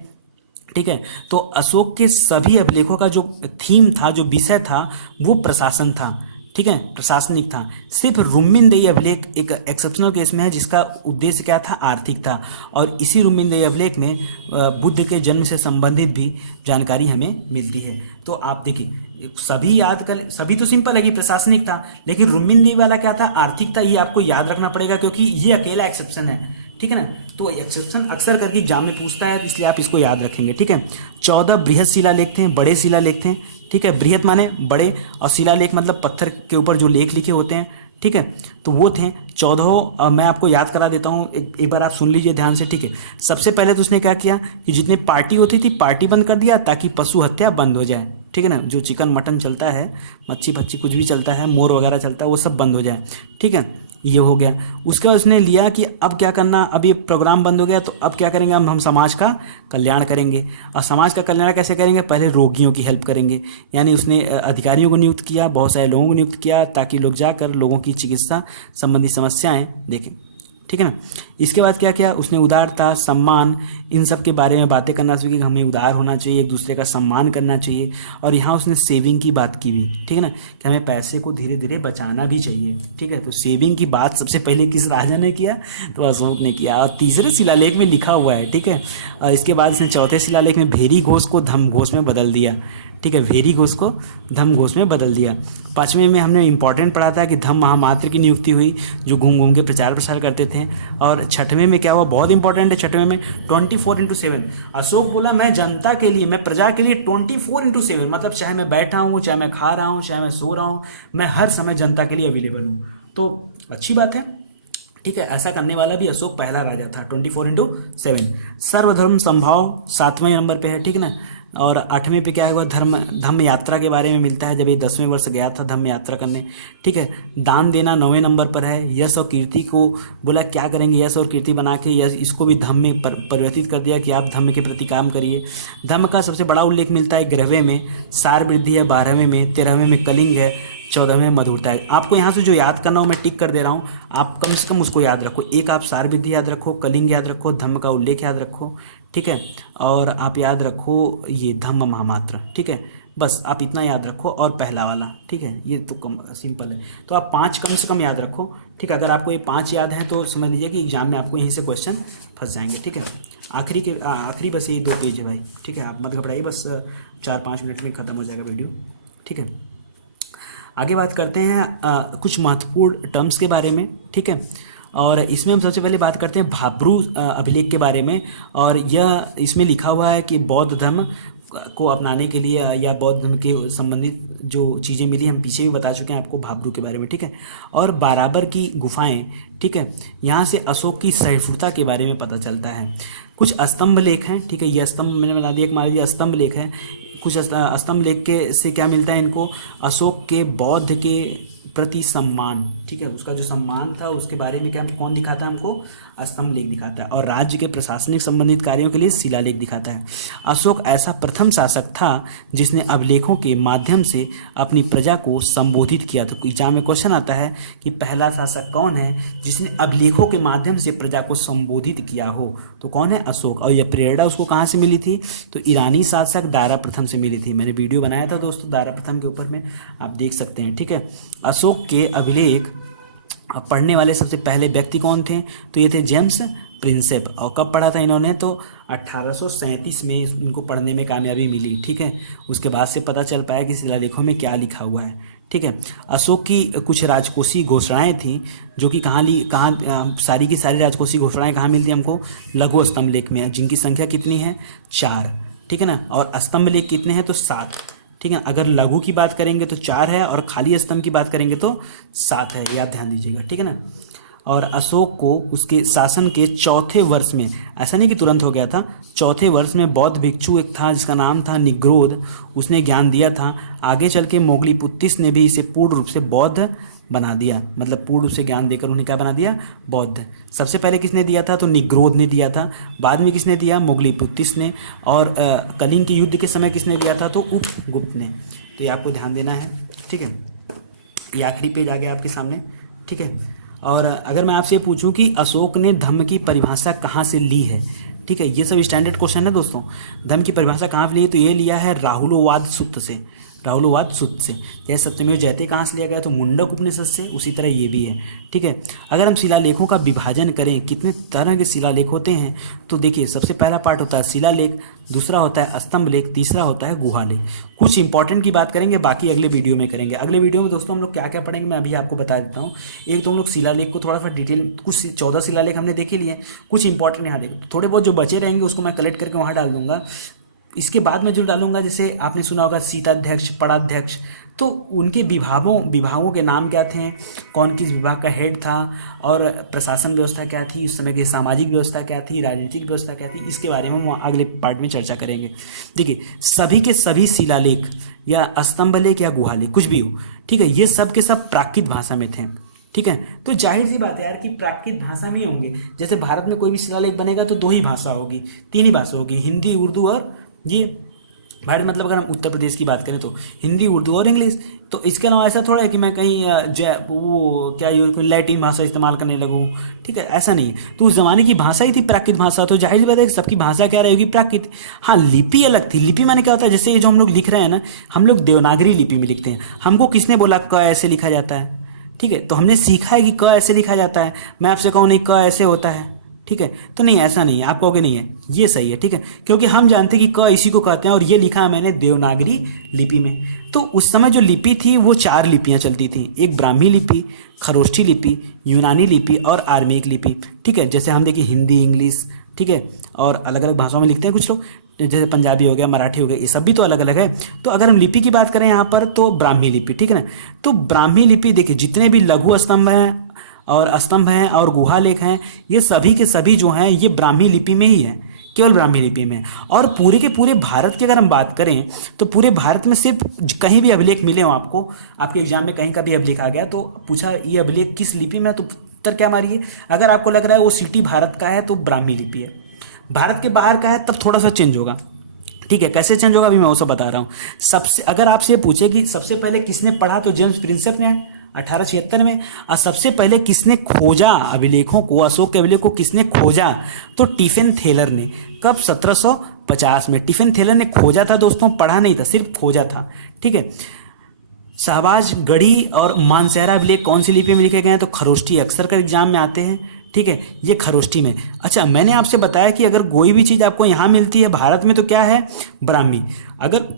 ठीक है, तो अशोक के सभी अभिलेखों का जो थीम था, जो विषय था, वो प्रशासन था, ठीक है, प्रशासनिक था। सिर्फ रुम्मिनदेही अभिलेख एक एक्सेप्शनल केस में है, जिसका उद्देश्य क्या था? आर्थिक था। और इसी रुम्मिनदेही अभिलेख में बुद्ध के जन्म से संबंधित भी जानकारी हमें मिलती है। तो आप देखिए, सभी याद कर, सभी तो सिंपल है कि प्रशासनिक था, लेकिन रुम्मिनदेही वाला क्या था? आर्थिक था। ये आपको याद रखना पड़ेगा, क्योंकि ये अकेला एक्सेप्शन है, ठीक है ना। तो एक्सेप्शन अक्सर करके एग्जाम में पूछता है, इसलिए आप इसको याद रखेंगे, ठीक है। 14 बृहद शिलालेख थे, बड़े शिलालेख थे, ठीक है। बृहद माने बड़े, और शिलालेख मतलब पत्थर के ऊपर जो लेख लिखे होते हैं, ठीक है। तो वो थे 14। मैं आपको याद करा देता हूँ, एक बार आप सुन लीजिए ध्यान से, ठीक है। सबसे पहले तो उसने क्या किया कि जितने पार्टी होती थी, पार्टी बंद कर दिया, ताकि पशु हत्या बंद हो जाए, ठीक है ना। जो चिकन मटन चलता है, मच्छी फच्छी कुछ भी चलता है, मोर वगैरह चलता है, वो सब बंद हो जाए, ठीक है। ये हो गया। उसके बाद उसने लिया कि अब क्या करना, अब ये प्रोग्राम बंद हो गया, तो अब क्या करेंगे, हम समाज का कल्याण करेंगे। और समाज का कल्याण कैसे करेंगे? पहले रोगियों की हेल्प करेंगे, यानी उसने अधिकारियों को नियुक्त किया, बहुत सारे लोगों को नियुक्त किया, ताकि लोग जाकर लोगों की चिकित्सा संबंधी समस्याएं देखें, ठीक है ना। इसके बाद क्या किया उसने? उदारता, सम्मान, इन सब के बारे में बातें करना शुरू की, हमें उदार होना चाहिए, एक दूसरे का सम्मान करना चाहिए। और यहाँ उसने सेविंग की बात की भी, ठीक है ना, कि हमें पैसे को धीरे धीरे बचाना भी चाहिए, ठीक है। तो सेविंग की बात सबसे पहले किस राजा ने किया? तो अशोक ने किया। और तीसरे शिलालेख में लिखा हुआ है, ठीक है। और इसके बाद इसने चौथे शिलालेख में भेरी घोष को धम्म घोष में बदल दिया, ठीक है, भेरी घोष को धम्म घोष में बदल दिया। 5वें में हमने इंपॉर्टेंट पढ़ा था कि धम्म महामात्र की नियुक्ति हुई, जो घूम घूम के प्रचार प्रसार करते थे। और 6वें में क्या हुआ? बहुत इंपॉर्टेंट है। 6वें में 24/7 अशोक बोला, मैं जनता के लिए, मैं प्रजा के लिए 24/7, मतलब चाहे मैं बैठा हूँ, चाहे मैं खा रहा हूँ, चाहे मैं सो रहा हूँ, मैं हर समय जनता के लिए अवेलेबल हूँ। तो अच्छी बात है, ठीक है। ऐसा करने वाला भी अशोक पहला राजा था। 24/7 सर्वधर्म संभाव 7वें नंबर पे है, ठीक है ना। और 8वें पे क्या हुआ? धम्म यात्रा के बारे में मिलता है, जब ये 10वें वर्ष गया था धम्म यात्रा करने, ठीक है। दान देना 9वें नंबर पर है। यश और कीर्ति को बोला क्या करेंगे, यश और कीर्ति बना के यश इसको भी धम्म में परिवर्तित कर दिया कि आप धम्म के प्रति काम करिए। धम्म का सबसे बड़ा उल्लेख मिलता है 11वें में, सार वृद्धि है 12वें में, 13वें में कलिंग है, 14वें मधुरता है। आपको यहाँ से जो याद करना हो मैं टिक कर दे रहा हूँ, आप कम से कम उसको याद रखो। एक आप सार विधि याद रखो, कलिंग याद रखो, धम्म का उल्लेख याद रखो, ठीक है, और आप याद रखो ये धम्म महामात्र, ठीक है, बस आप इतना याद रखो, और पहला वाला, ठीक है, ये तो कम सिंपल है। तो आप 5 कम से कम याद रखो, ठीक है। अगर आपको ये 5 याद हैं तो समझ लीजिए कि एग्जाम में आपको यहीं से क्वेश्चन फंस जाएंगे, ठीक है। आखिरी बस यही 2 पेज है भाई, ठीक है, आप मत घबराइए, बस 4-5 मिनट में ख़त्म हो जाएगा वीडियो, ठीक है। आगे बात करते हैं कुछ महत्वपूर्ण टर्म्स के बारे में, ठीक है। और इसमें हम सबसे पहले बात करते हैं भाब्रू अभिलेख के बारे में। और यह इसमें लिखा हुआ है कि बौद्ध धर्म को अपनाने के लिए या बौद्ध धर्म के संबंधित जो चीज़ें मिली, हम पीछे भी बता चुके हैं आपको भाब्रू के बारे में, ठीक है। और बाराबर की गुफाएं, ठीक है, यहाँ से अशोक की सहिष्णुता के बारे में पता चलता है। कुछ स्तंभ लेख हैं, ठीक है, ये स्तंभ मैंने बना दिया, मान लीजिए स्तंभ लेख है। कुछ स्तंभ लेख के से क्या मिलता है इनको, अशोक के बौद्ध के प्रति सम्मान, ठीक है, उसका जो सम्मान था उसके बारे में क्या कौन दिखाता है हमको, स्तंभ लेख दिखाता है। और राज्य के प्रशासनिक संबंधित कार्यों के लिए शिलालेख दिखाता है। अशोक ऐसा प्रथम शासक था जिसने अभिलेखों के माध्यम से अपनी प्रजा को संबोधित किया। तो एग्जाम में क्वेश्चन आता है कि पहला शासक कौन है जिसने अभिलेखों के माध्यम से प्रजा को संबोधित किया हो, तो कौन है, अशोक। और यह प्रेरणा उसको कहाँ से मिली थी, तो ईरानी शासक दारा प्रथम से मिली थी। मैंने वीडियो बनाया था दोस्तों दारा प्रथम के ऊपर में, आप देख सकते हैं, ठीक है। अशोक के अभिलेख पढ़ने वाले सबसे पहले व्यक्ति कौन थे, तो ये थे जेम्स प्रिंसेप। और कब पढ़ा था इन्होंने, तो 1837 में इनको पढ़ने में कामयाबी मिली, ठीक है। उसके बाद से पता चल पाया कि शिलालेखों में क्या लिखा हुआ है, ठीक है। अशोक की कुछ राजकोषीय घोषणाएं थी जो कि कहाँ सारी की सारी राजकोषीय घोषणाएं कहाँ मिलती हैं हमको, लघु स्तंभ लेख में, जिनकी संख्या कितनी है, 4, ठीक है ना। और स्तंभ लेख कितने हैं, तो 7, ठीक है। अगर लघु की बात करेंगे तो 4 है, और खाली स्तंभ की बात करेंगे तो 7 है, ये आप ध्यान दीजिएगा, ठीक है ना। और अशोक को उसके शासन के 4थे वर्ष में, ऐसा नहीं कि तुरंत हो गया था, 4थे वर्ष में बौद्ध भिक्षु एक था जिसका नाम था निग्रोध, उसने ज्ञान दिया था। आगे चल के मोगलीपुत्तिस ने भी इसे पूर्ण रूप से बौद्ध बना दिया, मतलब पूर्ण रूप से ज्ञान देकर उन्हें क्या बना दिया, बौद्ध। सबसे पहले किसने दिया था, तो निग्रोध ने दिया था। बाद में किसने दिया, मोगलीपुत्तिस ने। और कलिंग के युद्ध के समय किसने दिया था, तो उपगुप्त ने। तो ये आपको ध्यान देना है, ठीक है। ये आखिरी पेज आ गया आपके सामने, ठीक है। और अगर मैं आपसे पूछूं कि अशोक ने धम्म की परिभाषा कहाँ से ली है, ठीक है, ये सब स्टैंडर्ड क्वेश्चन है दोस्तों। धम्म की परिभाषा कहाँ से ली, तो ये लिया है राहुलोवाद सूत्र से, राहुलोवाद सूत्र से। जैसे सत्यमेव जयते कहाँ से लिया गया, तो मुंडक उपनिषद से, उसी तरह ये भी है, ठीक है। अगर हम शिलालेखों का विभाजन करें, कितने तरह के शिलालेख होते हैं, तो देखिए सबसे पहला पार्ट होता है शिलालेख, दूसरा होता है स्तंभ लेख, तीसरा होता है गुहालेख। कुछ इंपॉर्टेंट की बात करेंगे, बाकी अगले वीडियो में करेंगे। अगले वीडियो में दोस्तों हम लोग क्या क्या पढ़ेंगे मैं अभी आपको बता देता हूँ। एक तो हम लोग शिलालेख को थोड़ा सा डिटेल, कुछ 14 शिलालेख हमने देखे लिए, कुछ इंपॉर्टेंट यहाँ देखो, थोड़े बहुत जो बचे रहेंगे उसको मैं कलेक्ट करके वहाँ डाल दूंगा। इसके बाद में जो डालूंगा, जैसे आपने सुना होगा शीताध्यक्ष, पड़ाध्यक्ष, तो उनके विभागों के नाम क्या थे, कौन किस विभाग का हेड था, और प्रशासन व्यवस्था क्या थी उस समय की, सामाजिक व्यवस्था क्या थी, राजनीतिक व्यवस्था क्या थी, इसके बारे में हम अगले पार्ट में चर्चा करेंगे। देखिए सभी के सभी शिलालेख या स्तंभ लेख या गुहालेख कुछ भी हो, ठीक है, ये सब के सब प्राकृत भाषा में थे, ठीक है। तो जाहिर सी बात है यार कि प्राकृत भाषा में ही होंगे। जैसे भारत में कोई भी शिलालेख बनेगा तो 2 ही भाषा होगी, 3 ही भाषा होगी, हिंदी, उर्दू और ये भारत, मतलब अगर हम उत्तर प्रदेश की बात करें तो हिंदी, उर्दू और इंग्लिश। तो इसके अलावा ऐसा थोड़ा है कि मैं कहीं वो क्या कोई लैटिन भाषा इस्तेमाल करने लगूँ, ठीक है, ऐसा नहीं है। तो उस जमाने की भाषा ही थी प्राकृत भाषा, तो जाहिर सी बात है कि सबकी भाषा क्या रहेगी, प्राकृत। हाँ, लिपि अलग थी। लिपि माने क्या होता है, जैसे ये जो हम लोग लिख रहे हैं ना, हम लोग देवनागरी लिपि में लिखते हैं। हमको किसने बोला क ऐसे लिखा जाता है, ठीक है, तो हमने सीखा है कि क ऐसे लिखा जाता है। मैं आपसे कहूँ नहीं क ऐसे होता है, ठीक है, तो नहीं ऐसा नहीं है, आप कहोगे नहीं है, ये सही है, ठीक है, क्योंकि हम जानते हैं कि क इसी को कहते हैं, और ये लिखा है मैंने देवनागरी लिपि में। तो उस समय जो लिपि थी वो 4 लिपियां चलती थी, एक ब्राह्मी लिपि, खरोष्ठी लिपि, यूनानी लिपि और आर्मेयिक लिपि, ठीक है। जैसे हम देखिए हिंदी, इंग्लिश, ठीक है, और अलग अलग भाषाओं में लिखते हैं कुछ लोग, जैसे पंजाबी हो गया, मराठी हो गया, ये सब भी तो अलग अलग है। तो अगर हम लिपि की बात करें यहाँ पर, तो ब्राह्मी लिपि, ठीक है ना। तो ब्राह्मी लिपि देखिए, जितने भी लघु स्तंभ हैं और स्तंभ हैं और गुहालेख हैं, ये सभी के सभी जो हैं ये ब्राह्मी लिपि में ही है, केवल ब्राह्मी लिपि में। और पूरे के पूरे भारत की अगर हम बात करें तो पूरे भारत में सिर्फ कहीं भी अभिलेख मिले हो आपको, आपके एग्जाम में कहीं का भी अभिलेख आ गया तो पूछा ये अभिलेख किस लिपि में, तो उत्तर क्या मारिए। अगर आपको लग रहा है वो सिटी भारत का है तो ब्राह्मी लिपि है, भारत के बाहर का है तब थोड़ा सा चेंज होगा, ठीक है, कैसे चेंज होगा अभी मैं वो सब बता रहा हूँ। सबसे अगर आपसे ये पूछे कि सबसे पहले किसने पढ़ा, तो जेम्स प्रिंसेप ने 1876 में। और सबसे पहले किसने खोजा अभिलेखों को, अशोक के अभिलेख को किसने खोजा, तो टिफिन थेलर ने। कब? 1750 में टिफिन थेलर ने खोजा था दोस्तों, पढ़ा नहीं था, सिर्फ खोजा था। ठीक है। शहबाज गढ़ी और मानसेहरा अभिलेख कौन सी लिपि में लिखे गए हैं, तो खरोष्टी, अक्सर कर एग्जाम में आते हैं। ठीक है, ये खरोष्टी में। अच्छा, मैंने आपसे बताया कि अगर कोई भी चीज़ आपको यहाँ मिलती है भारत में तो क्या है, ब्राह्मी। अगर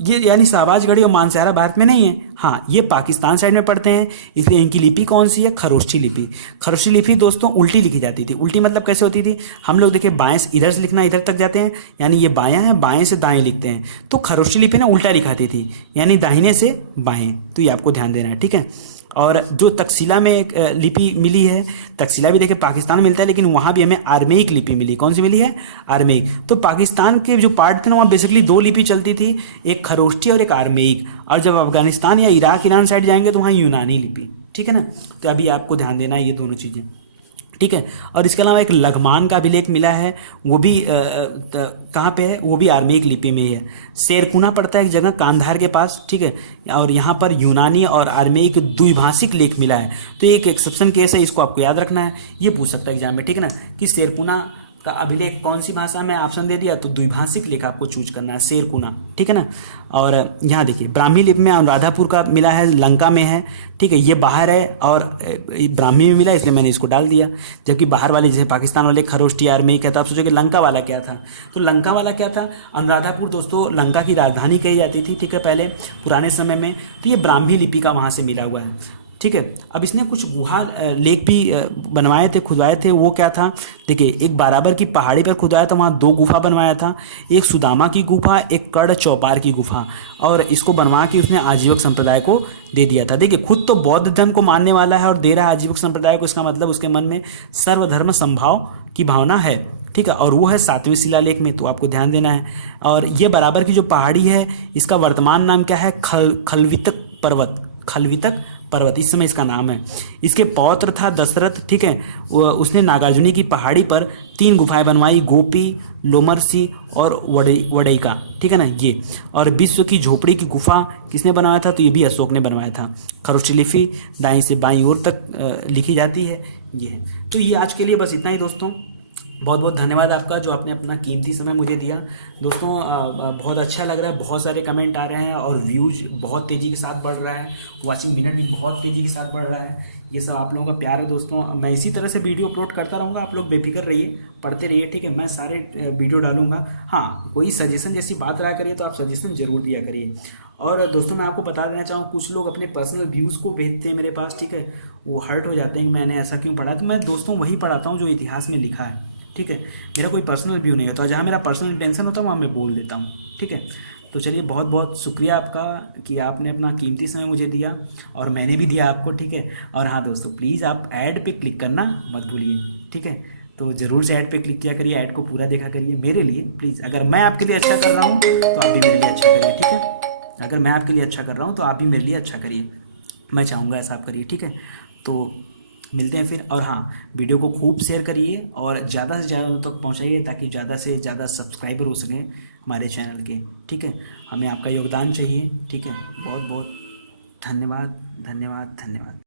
ये यानी शहबाज गढ़ी और मानसेहरा भारत में नहीं है, हाँ ये पाकिस्तान साइड में पढ़ते हैं, इसलिए इनकी लिपि कौन सी है, खरोष्टी लिपि। खरोष्टी लिपि दोस्तों उल्टी लिखी जाती थी। उल्टी मतलब कैसे होती थी, हम लोग देखिए बाएं से इधर से लिखना, इधर तक जाते हैं, यानी ये बायां है, बाएं से दाएं लिखते हैं, तो खरोष्टी लिपि ना उल्टा लिखाती थी, यानी दाहिने से बाएं। तो ये आपको ध्यान देना है। ठीक है। और जो तक्षशिला में एक लिपि मिली है, तक्षशिला भी देखिए पाकिस्तान में मिलता है, लेकिन वहाँ भी हमें आर्मेइक लिपि मिली। कौन सी मिली है, आर्मेइक। तो पाकिस्तान के जो पार्ट थे ना, वहाँ बेसिकली दो लिपि चलती थी, एक खरोष्टी और एक आर्मेइक। और जब अफगानिस्तान या इराक ईरान साइड जाएंगे तो वहाँ यूनानी लिपि। ठीक है ना। तो अभी आपको ध्यान देना है ये दोनों चीज़ें। ठीक है। और इसके अलावा एक लघमान का अभिलेख मिला है, वो भी कहाँ पे है, वो भी आर्मेइक लिपि में ही है। शेरकुना पड़ता है एक जगह कांधार के पास। ठीक है। और यहाँ पर यूनानी और आर्मेइक द्विभाषिक लेख मिला है। तो एक एक्सेप्शन केस है, इसको आपको याद रखना है, ये पूछ सकता है एग्जाम में। ठीक है ना, कि शेरकुना का अभिलेख कौन सी भाषा में, ऑप्शन दे दिया, तो द्विभाषिक लेख आपको चूज करना है, शेरकुना। ठीक है ना। और यहाँ देखिए ब्राह्मी लिपि में अनुराधापुर का मिला है, लंका में है। ठीक है, ये बाहर है और ब्राह्मी में मिला, इसलिए मैंने इसको डाल दिया। जबकि बाहर वाले जैसे पाकिस्तान वाले खरोष्टी आर्मेइक है, तो आप सोचोगे लंका वाला क्या था, तो लंका वाला क्या था, अनुराधापुर दोस्तों लंका की राजधानी कही जाती थी। ठीक है, पहले पुराने समय में। तो ये ब्राह्मी लिपि का वहाँ से मिला हुआ है। ठीक है। अब इसने कुछ गुहा लेख भी बनवाए थे, खुदवाए थे। वो क्या था, देखिए एक बाराबर की पहाड़ी पर खुदवाया था, वहाँ दो गुफा बनवाया था, एक सुदामा की गुफा, एक कड़ चौपार की गुफा। और इसको बनवा के उसने आजीवक संप्रदाय को दे दिया था। देखिए खुद तो बौद्ध धर्म को मानने वाला है और दे रहा है आजीवक संप्रदाय को, इसका मतलब उसके मन में सर्वधर्म संभाव की भावना है। ठीक है। और वो है 7वें शिलालेख में, तो आपको ध्यान देना है। और ये बराबर की जो पहाड़ी है, इसका वर्तमान नाम क्या है, खलवितक पर्वत। खलवितक पर्वत इस समय इसका नाम है। इसके पौत्र था दशरथ। ठीक है। उसने नागार्जुनी की पहाड़ी पर 3 गुफाएं बनवाई, गोपी, लोमरसी और वडैका। ठीक है ना ये। और विश्व की झोपड़ी की गुफा किसने बनवाया था, तो ये भी अशोक ने बनवाया था। खरोष्टी लिपि दाईं से बाईं ओर तक लिखी जाती है, ये है। तो ये आज के लिए बस इतना ही दोस्तों। बहुत बहुत धन्यवाद आपका जो आपने अपना कीमती समय मुझे दिया दोस्तों। बहुत अच्छा लग रहा है, बहुत सारे कमेंट आ रहे हैं और व्यूज बहुत तेज़ी के साथ बढ़ रहा है, वॉचिंग मिनट भी बहुत तेज़ी के साथ बढ़ रहा है। ये सब आप लोगों का प्यार है दोस्तों। मैं इसी तरह से वीडियो अपलोड करता रहूँगा, आप लोग बेफिक्र रहिए, पढ़ते रहिए। ठीक है, मैं सारे वीडियो डालूंगा। हाँ, कोई सजेशन जैसी बात रहा करिए तो आप सजेशन जरूर दिया करिए। और दोस्तों मैं आपको बता देना चाहूँ, कुछ लोग अपने पर्सनल व्यूज़ को भेजते हैं मेरे पास। ठीक है, वो हर्ट हो जाते हैं कि मैंने ऐसा क्यों पढ़ा, तो मैं दोस्तों वही पढ़ाता हूँ जो इतिहास में लिखा है। ठीक है, मेरा कोई पर्सनल व्यू नहीं होता, जहाँ मेरा पर्सनल टेंशन होता है वहाँ मैं बोल देता हूँ। ठीक है, तो चलिए बहुत बहुत शुक्रिया आपका कि आपने अपना कीमती समय मुझे दिया और मैंने भी दिया आपको। ठीक है। और हाँ दोस्तों, प्लीज़ आप ऐड पे क्लिक करना मत भूलिए। ठीक है, तो ज़रूर से ऐड पे क्लिक किया करिए, ऐड को पूरा देखा करिए मेरे लिए प्लीज़। अगर मैं आपके लिए अच्छा कर रहा हूँ तो आप भी मेरे लिए अच्छा करिए। ठीक है, अगर मैं आपके लिए अच्छा कर रहा हूँ तो आप भी मेरे लिए अच्छा करिए, मैं चाहूँगा ऐसा आप करिए। ठीक है, तो मिलते हैं फिर। और हाँ, वीडियो को खूब शेयर करिए और ज़्यादा से ज़्यादा उन तक पहुँचाइए ताकि ज़्यादा से ज़्यादा सब्सक्राइबर हो सकें हमारे चैनल के। ठीक है, हमें आपका योगदान चाहिए। ठीक है, बहुत बहुत धन्यवाद धन्यवाद धन्यवाद।